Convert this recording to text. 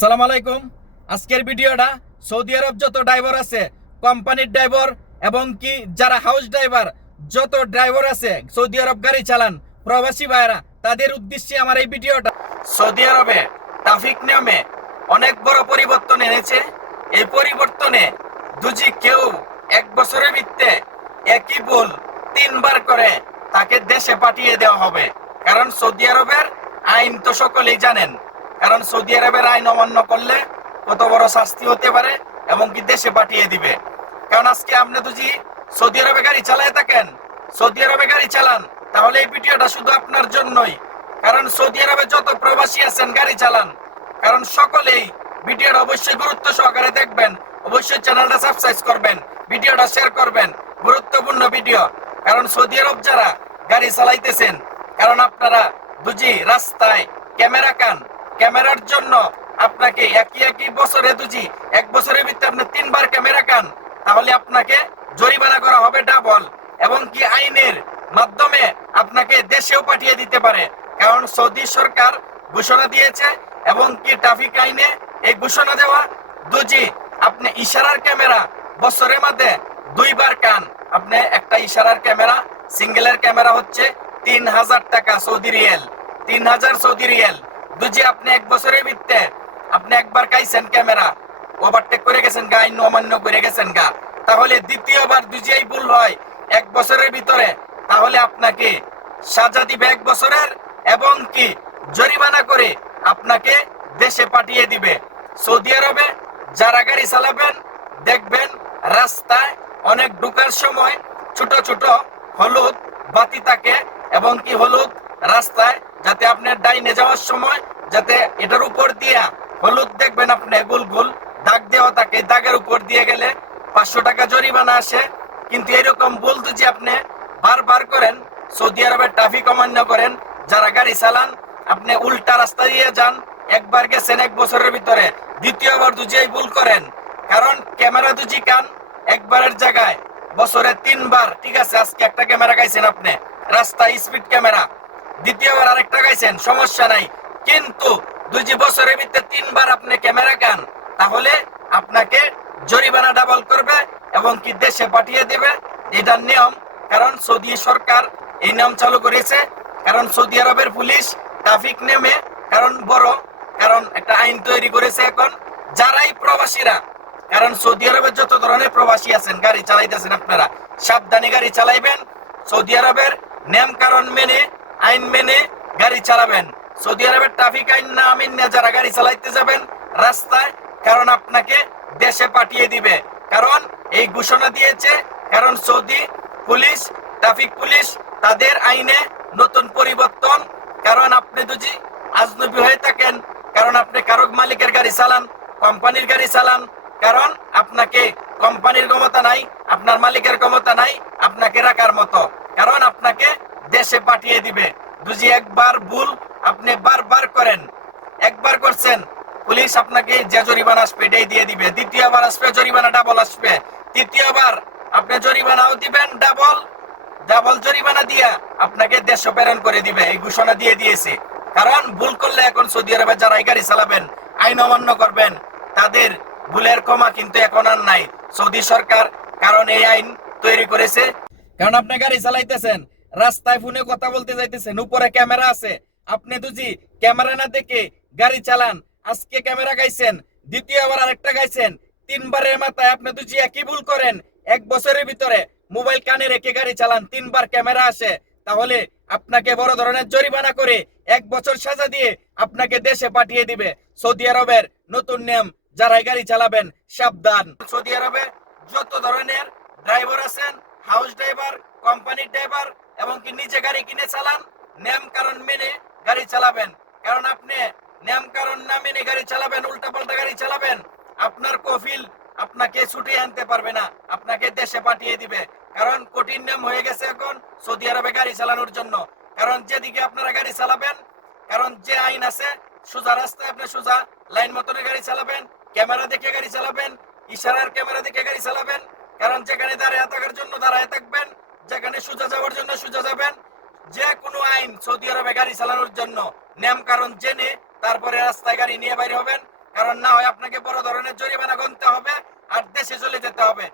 আসসালামু আলাইকুম। আজকের ভিডিওটা সৌদি আরব যত ড্রাইভার আছে, কোম্পানির ড্রাইভার এবং কি যারা হাউস ড্রাইভার, যত ড্রাইভার আছে সৌদি আরব গাড়ি চালান, প্রবাসী ভাইরা, তাদের উদ্দেশ্যে আমার এই ভিডিওটা। সৌদি আরবে ট্রাফিক নিয়মে অনেক বড় পরিবর্তন এনেছে। এই পরিবর্তনে যদি কেউ এক বছরের ভিত্তিতে একই ভুল তিনবার করে, তাকে দেশে পাঠিয়ে দেওয়া হবে। কারণ সৌদি আরবের আইন তো সকলেই জানেন। কারণ সৌদি আরবের আইন অমান্য করলে কত বড় শাস্তি হতে পারে এবং কি দেশে পাঠিয়ে দিবে। কারণ আজকে আপনি যদি সৌদি আরবে গাড়ি চালায় থাকেন, সৌদি আরবে গাড়ি চালান, তাহলে এই ভিডিওটা শুধু আপনার জন্যই। কারণ সৌদি আরবে যত প্রবাসী আছেন গাড়ি চালান, কারণ সকলেই ভিডিওটা অবশ্যই গুরুত্ব সহকারে দেখবেন, অবশ্যই চ্যানেলটা সাবস্ক্রাইব করবেন, ভিডিওটা শেয়ার করবেন। গুরুত্বপূর্ণ ভিডিও। কারণ সৌদি আরব যারা গাড়ি চালাইতেছেন, কারণ আপনারা দুজি রাস্তায় ক্যামেরা ক্যামেরার জন্য আপনাকে একই বছরে দুজি এক বছরের ভিতরে আপনি তিনবার ক্যামেরা তাহলে আপনাকে জরিমানা করা হবে ডাবল, এবং কি আইনের মাধ্যমে আপনাকে দেশেও পাঠিয়ে দিতে পারে। কারণ সৌদি সরকার ঘোষণা দিয়েছে এবং কি ট্রাফিক আইনে এই ঘোষণা দেওয়া দুজি আপনি ইশারার ক্যামেরা বছরের মধ্যে দুইবার আপনি একটা ইশারার ক্যামেরা, সিঙ্গেলের ক্যামেরা হচ্ছে 3000 টাকা সৌদি রিয়াল, 3000 সৌদি রিয়াল। দুজি আপনি এক বছরের ভিত্তিতে আপনি একবার খাইছেন ক্যামেরা, ওভারটেক করে গেছেন গা, আইন অমান্য করে গেছেন গা, তাহলে দ্বিতীয়বার দুজি এই ভুল হয় এক বছরের ভিতরে, তাহলে আপনাকে সাজা দিবে এক বছরের এবং কি জরিমানা করে আপনাকে দেশে পাঠিয়ে দিবে। সৌদি আরবে যারা গাড়ি চালাবেন দেখবেন রাস্তায় অনেক ঢুকার সময় ছোট ছোট হলুদ বাতি থাকে এবং কি হলুদ রাস্তায়, যাতে আপনার ডাইনে যাওয়ার সময় যাতে এটার উপর দিয়া হলুদ দেখবেন আপনি গোল গোল দাগ দেওয়া থাকে, দাগের উপর দিয়ে গেলে 500 টাকা জরিমানা আসে। কিন্তু এরকম ভুল যদি আপনি বারবার করেন, সৌদি আরবের ট্রাফিক অমান্য করেন, যারা গাড়ি চালান, আপনি উল্টা রাস্তা দিয়ে যান, একবার গেছেন এক বছরের ভিতরে, দ্বিতীয়বার যদি এই ভুল করেন, কারণ ক্যামেরা দুজি একবারের জায়গায় বছরে 3বার, ঠিক আছে আজকে একটা ক্যামেরা গাইছেন আপনি রাস্তায় স্পিড ক্যামেরা, দ্বিতীয়বার আরেকটা গাইছেন সমস্যা নাই, কিন্তু দুই বছরের ভিতরে 3বার আপনি ক্যামেরা তাহলে আপনাকে জরিমানা ডাবল করবে এবং কি দেশে পাঠিয়ে দেবে। এটার নিয়ম। কারণ সৌদি সরকার এই নিয়ম চালু করেছে। কারণ সৌদি আরবের পুলিশ ট্রাফিক নিয়মে কারণ একটা আইন তৈরি করেছে এখন, যারাই প্রবাসীরা, কারণ সৌদি আরবের যত ধরনের প্রবাসী আছেন গাড়ি চালাইতেছেন, আপনারা সাবধানে গাড়ি চালাইবেন, সৌদি আরবের নিয়ম কারণ মেনে আইন মেনে গাড়ি চালাবেন। সৌদি আরবের ট্রাফিক আইন না মেনে যারা গাড়ি চালাইতে যাবেন রাস্তায়, কারণ আপনাকে দেশে পাঠিয়ে দিবে। কারণ এই ঘোষণা দিয়েছে, কারণ সৌদি পুলিশ ট্রাফিক পুলিশ তাদের আইনে নতুন পরিবর্তন। কারণ আপনি যদি আজনবী হয়ে থাকেন, কারণ আপনি কারো মালিকের গাড়ি চালান, কোম্পানির গাড়ি চালান, কারণ আপনাকে কোম্পানির ক্ষমতা নাই, আপনার মালিকের ক্ষমতা নাই আপনাকে রাখার মতো, কারণ আপনাকে দেশে পাঠিয়ে দিবে। যদি একবার ভুল আপনি বারবার করেন, একবার করছেন পুলিশ আপনাকে যে জরিমানা আসবে এটাই দিয়ে দিবে, দ্বিতীয়বার আসবে জরিমানা ডাবল আসবে, তৃতীয়বার আপনি জরিমানাও দিবেন ডাবল জরিমানা দিয়া আপনাকে দেশ প্রেরণ করে দিবে। এই ঘোষণা দিয়ে দিয়েছে। কারণ ভুল করলে এখন সৌদি আরবে যারা গাড়ি চালাবেন, আইন অমান্য করবেন, তাদের ভুলের ক্ষমা কিন্তু এখন আর নাই সৌদি সরকার। কারণ এই আইন তৈরি করেছে। কারণ আপনি গাড়ি চালাইতেছেন, রাস্তায় ফোনে কথা বলতে যাইতেছেন, উপরে ক্যামেরা আছে, আপনি যদি ক্যামেরা না দেখে গাড়ি চালান, আজকে ক্যামেরা গাইছেন, দ্বিতীয়বার আরেকটা গাইছেন, 3বারের মাথায় আপনি যদি একই ভুল করেন, এক বছরের ভিতরে মোবাইল কানে রেখে গাড়ি চালান, 3বার ক্যামেরা আসে, তাহলে আপনাকে বড় ধরনের জরিমানা করে 1 বছর সাজা দিয়ে আপনাকে দেশে পাঠিয়ে দিবে। সৌদি আরবের নতুন নিয়ম, যারা গাড়ি চালাবেন সাবধান। সৌদি আরবে যত ধরনের ড্রাইভার আছেন, হাউস ড্রাইভার, কোম্পানির ড্রাইভার এবং কি নিজে গাড়ি কিনে চালান, নিয়ম কারণ মেনে গাড়ি চালাবেন। কারণ আপনি নিয়ম কারণ না মেনে গাড়ি চালাবেন, উল্টা পাল্টা গাড়ি চালাবেন, আপনার কফিল আপনাকে ছুটিয়ে আনতে পারবে না, আপনাকে দেশে পাঠিয়ে দিবে। কারণ কঠিন নিয়ম হয়ে গেছে এখন সৌদি আরবে গাড়ি চালানোর জন্য। কারণ যেদিকে আপনারা গাড়ি চালাবেন, কারণ যে আইন আছে, সোজা রাস্তায় আপনি সোজা লাইন মতনে গাড়ি চালাবেন, ক্যামেরা দেখে গাড়ি চালাবেন, ইশারার ক্যামেরা দেখে গাড়ি চালাবেন। কারণ যেখানে দাঁড়ায় থাকার জন্য দাঁড়ায় থাকবেন, যেখানে সোজা যাওয়ার জন্য সোজা যাবেন। যে কোনো আইন সৌদি আরবে গাড়ি চালানোর জন্য নিয়ম কারণ জেনে তারপরে রাস্তায় গাড়ি নিয়ে বাইরে হবেন। কারণ না হয় আপনাকে বড় ধরনের জরিমানা গুনতে হবে আর দেশে চলে যেতে হবে।